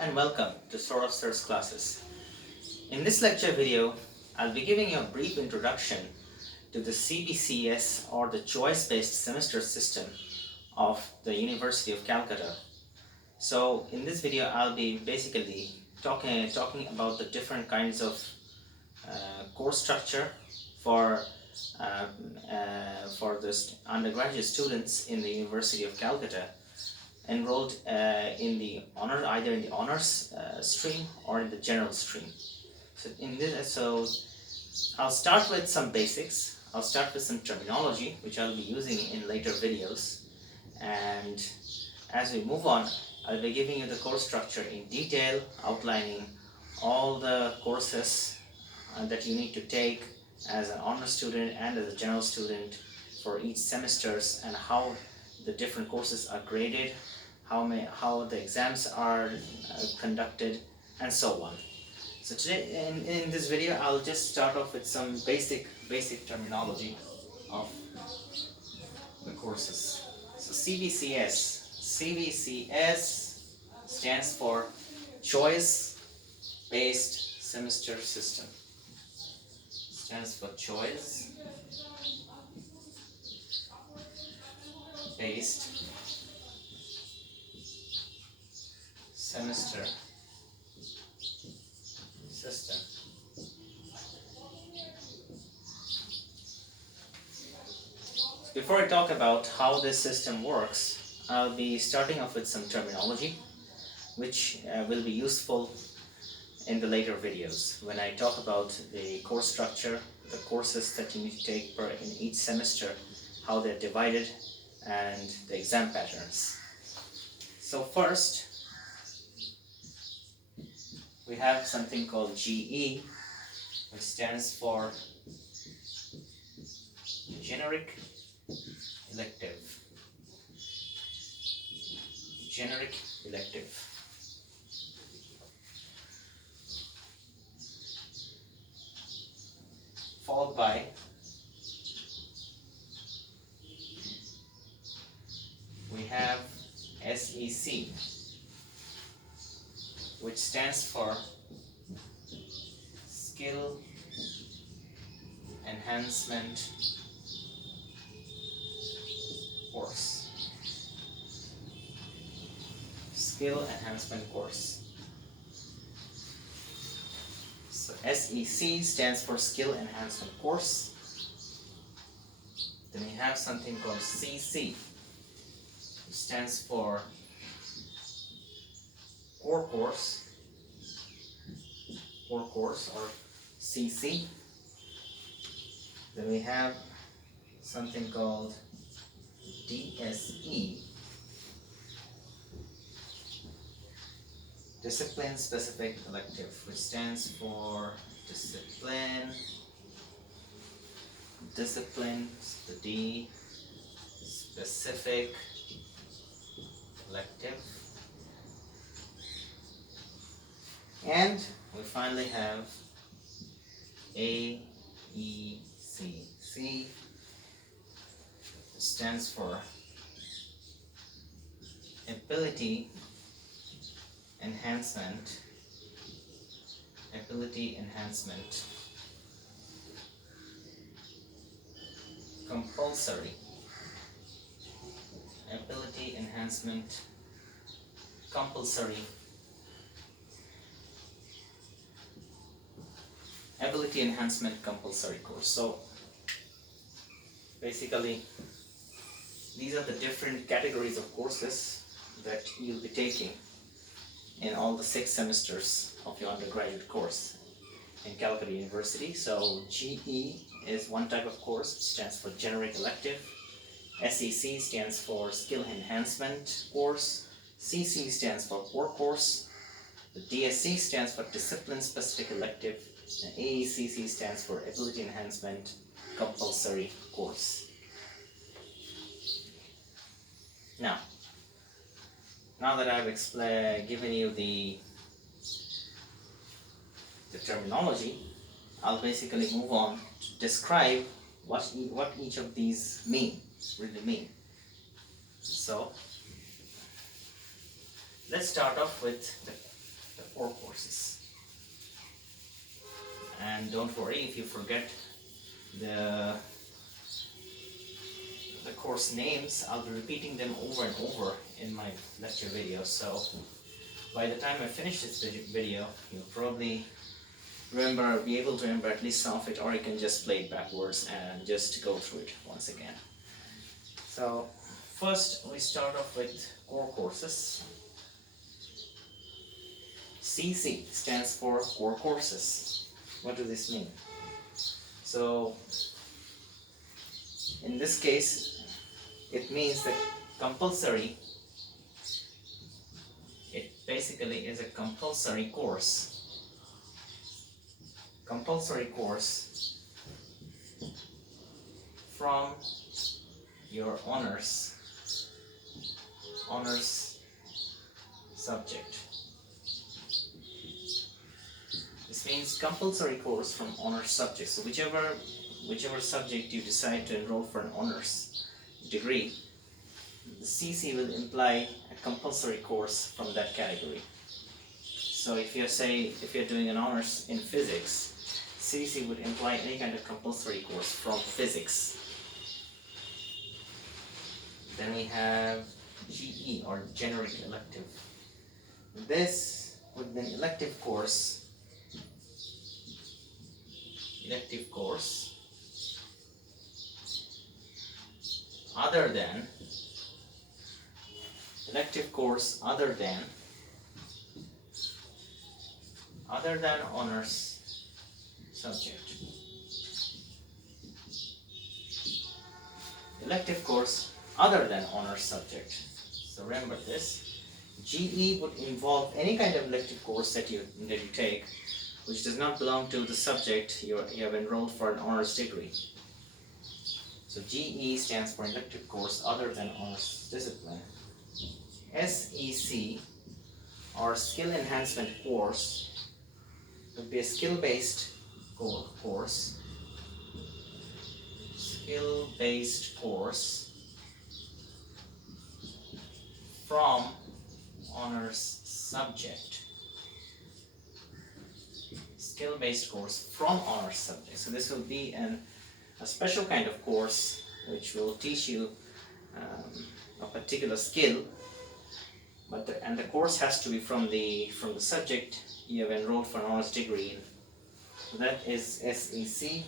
and welcome to Sir's classes. In this lecture video, I'll be giving you a brief introduction to the CBCS or the choice-based semester system of the University of Calcutta. So in this video, I'll be basically talking about the different kinds of course structure for the undergraduate students in the University of Calcutta enrolled in the either in the honors stream or in the general stream. So I'll start with some basics. I'll start with some terminology which I'll be using in later videos, and as we move on, I'll be giving you the course structure in detail, outlining all the courses that you need to take as an honors student and as a general student for each semesters, and how the different courses are graded, how the exams are conducted, and so on. So today in this video, I'll just start off with some basic terminology of the courses. So CBCS stands for Choice-Based Semester System. Stands for Choice-Based Semester System. Before I talk about how this system works, I'll be starting off with some terminology which will be useful in the later videos when I talk about the course structure, the courses that you need to take in each semester, how they're divided, and the exam patterns. So first, we have something called GE, which stands for Generic Elective. Generic Elective. Followed by we have SEC, which stands for Skill Enhancement Course. Skill Enhancement Course. So SEC stands for Skill Enhancement Course. Then we have something called CC, which stands for Core Course or CC. Then we have something called DSE, Discipline Specific Elective, which stands for Discipline, the D, Specific Elective. And we finally have AEC. C stands for Ability Enhancement. Compulsory. Ability Enhancement Compulsory. Ability Enhancement Compulsory course. So basically, these are the different categories of courses that you'll be taking in all the 6 semesters of your undergraduate course in Calcutta University. So GE is one type of course, which stands for Generic Elective. SEC stands for Skill Enhancement Course. CC stands for Core Course. The DSC stands for Discipline Specific Elective. And AECC stands for Ability Enhancement Compulsory Course. Now that I've given you the terminology, I'll basically move on to describe what each of these really mean. So let's start off with core courses. And don't worry if you forget the course names. I'll be repeating them over and over in my lecture videos, so by the time I finish this video you'll probably be able to remember at least some of it, or you can just play it backwards and just go through it once again. So first we start off with core courses. CC stands for core courses. What does this mean? So in this case it means that compulsory, it basically is a compulsory course from your honors subject. This means compulsory course from honors subject. So whichever subject you decide to enroll for an honors degree, the CC will imply a compulsory course from that category. So if you're doing an honors in physics, CC would imply any kind of compulsory course from physics. Then we have GE, or generic elective. This would be an elective course other than honors subject. Elective course other than honors subject. So remember this. GE would involve any kind of elective course that you take which does not belong to the subject you have enrolled for an honors degree. So GE stands for elective course other than honors discipline. SEC, or skill enhancement course, would be a skill-based course. From honors subject. Skill-based course from honors subject. So this will be a special kind of course which will teach you a particular skill, but the course has to be from the subject you have enrolled for an honors degree in. So that is SEC.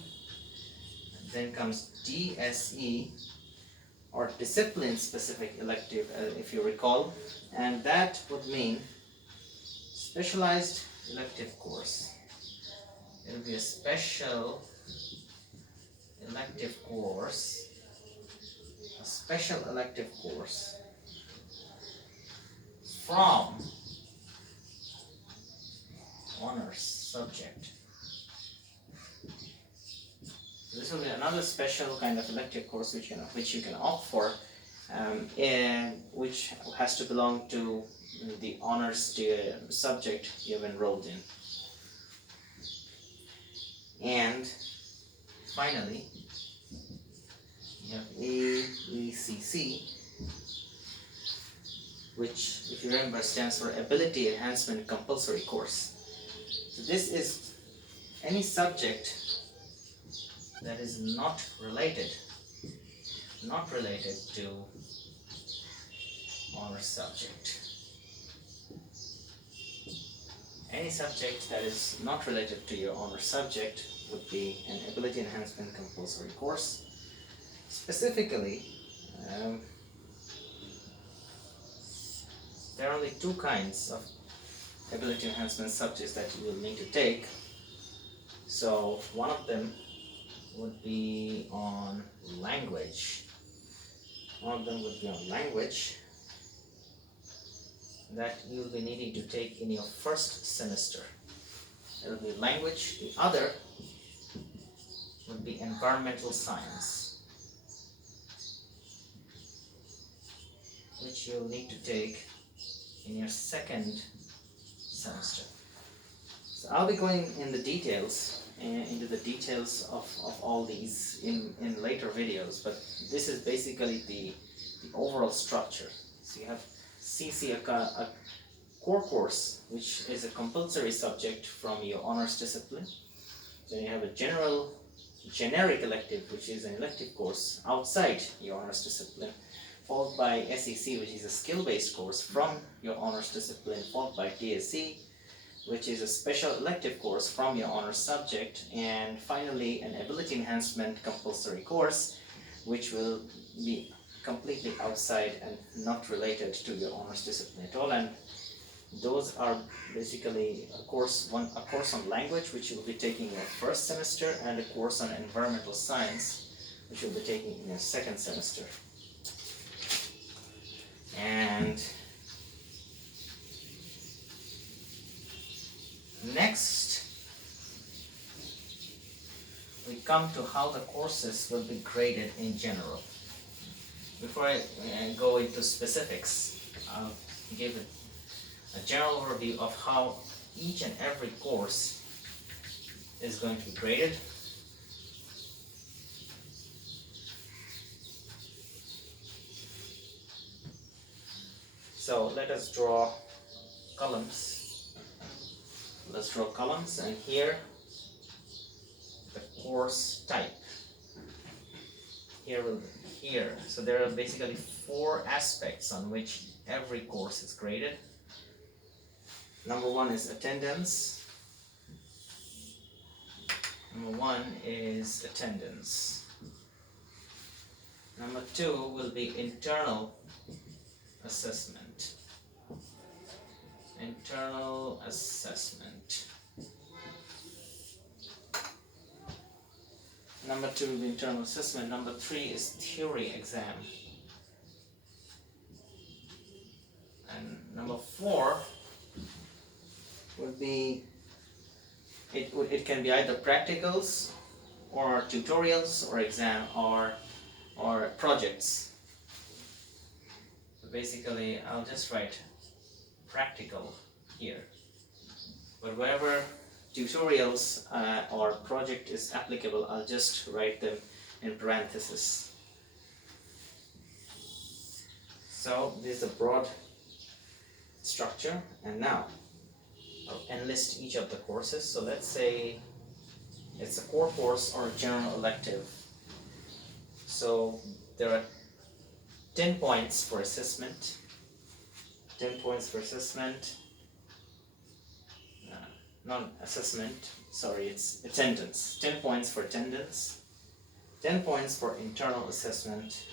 Then comes DSE, or discipline specific elective, if you recall, and that would mean specialized elective course. It will be a special elective course from honors subject. This will be another special kind of elective course which you can opt for, and which has to belong to the honors subject you have enrolled in. And finally, you have AECC, which, if you remember, stands for Ability Enhancement Compulsory Course. So this is any subject that is not related to honors subject. Any subject that is not related to your honors subject would be an Ability Enhancement Compulsory Course. Specifically, there are only two kinds of Ability Enhancement subjects that you will need to take. So one of them would be on language. That you'll be needing to take in your first semester. It will be language. The other would be environmental science, which you'll need to take in your second semester. So I'll be going into the details of all these in later videos, but this is basically the overall structure. So you have CC, core course, which is a compulsory subject from your honors discipline. Then you have a generic elective, which is an elective course outside your honors discipline, followed by SEC, which is a skill-based course from your honors discipline, followed by DSE, which is a special elective course from your honors subject, and finally an ability enhancement compulsory course, which will be completely outside and not related to your honors discipline at all. And those are basically a course on language, which you'll be taking in your first semester, and a course on environmental science, which you'll be taking in your second semester. And next, we come to how the courses will be graded in general. Before I go into specifics, I'll give a general overview of how each and every course is going to be graded. So let us draw columns. Let's draw columns, and here the course type. Here. So there are basically 4 aspects on which every course is graded. Number 1 is attendance. Number 1 is attendance. Number 2 will be internal assessment. Internal assessment. Number 2 will be internal assessment. Number 3 is theory exam. And number 4 would be, it can be either practicals or tutorials or exam or projects. So basically I'll just write practical here, but wherever tutorials or project is applicable, I'll just write them in parentheses. So this is a broad structure, and now I'll enlist each of the courses. So let's say it's a core course or a general elective. So there are 10 points for assessment. 10 points for assessment. Not assessment, sorry, it's attendance. 10 points for attendance. 10 points for internal assessment.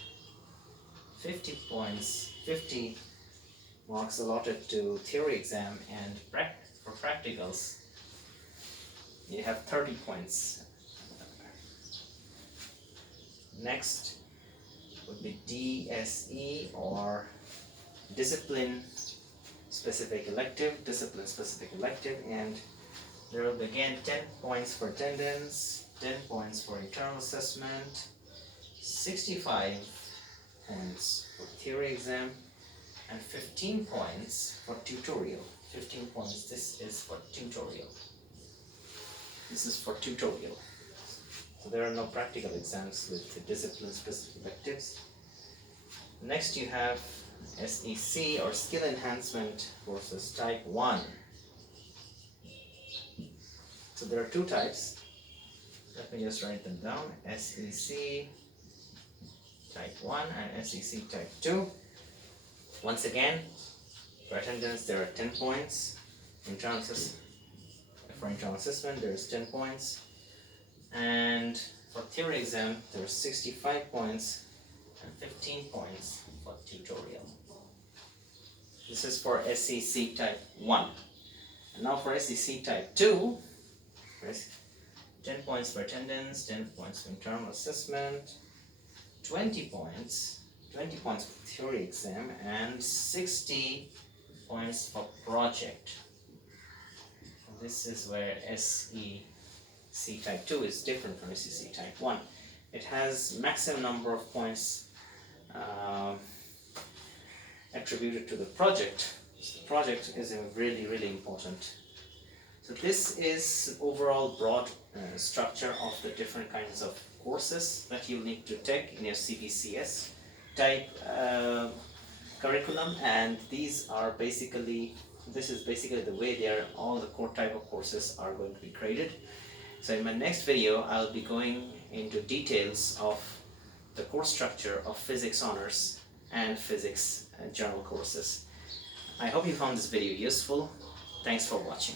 50 marks allotted to theory exam, and for practicals you have 30 points. Next would be DSE, or discipline specific elective, and there will be again 10 points for attendance, 10 points for internal assessment, 65 points for theory exam, and 15 points for tutorial. 15 points, this is for tutorial. This is for tutorial. So there are no practical exams with the discipline specific electives. Next you have SEC, or skill enhancement courses, type 1. So there are 2 types. Let me just write them down. SEC type 1 and SEC type 2. Once again, for attendance there are 10 points. For internal assessment there is 10 points. And for theory exam there are 65 points and 15 points for tutorial. This is for SEC type 1. And now for SEC type 2, 10 points for attendance, 10 points for internal assessment, 20 points for theory exam, and 60 points for project. This is where SEC type 2 is different from SEC type 1. It has maximum number of points attributed to the project. So the project is really important. So this is overall broad structure of the different kinds of courses that you need to take in your CBCS type curriculum, and these are basically this is basically the way all the core type of courses are going to be graded. So in my next video, I'll be going into details of the course structure of physics honors and physics general courses. I hope you found this video useful. Thanks for watching.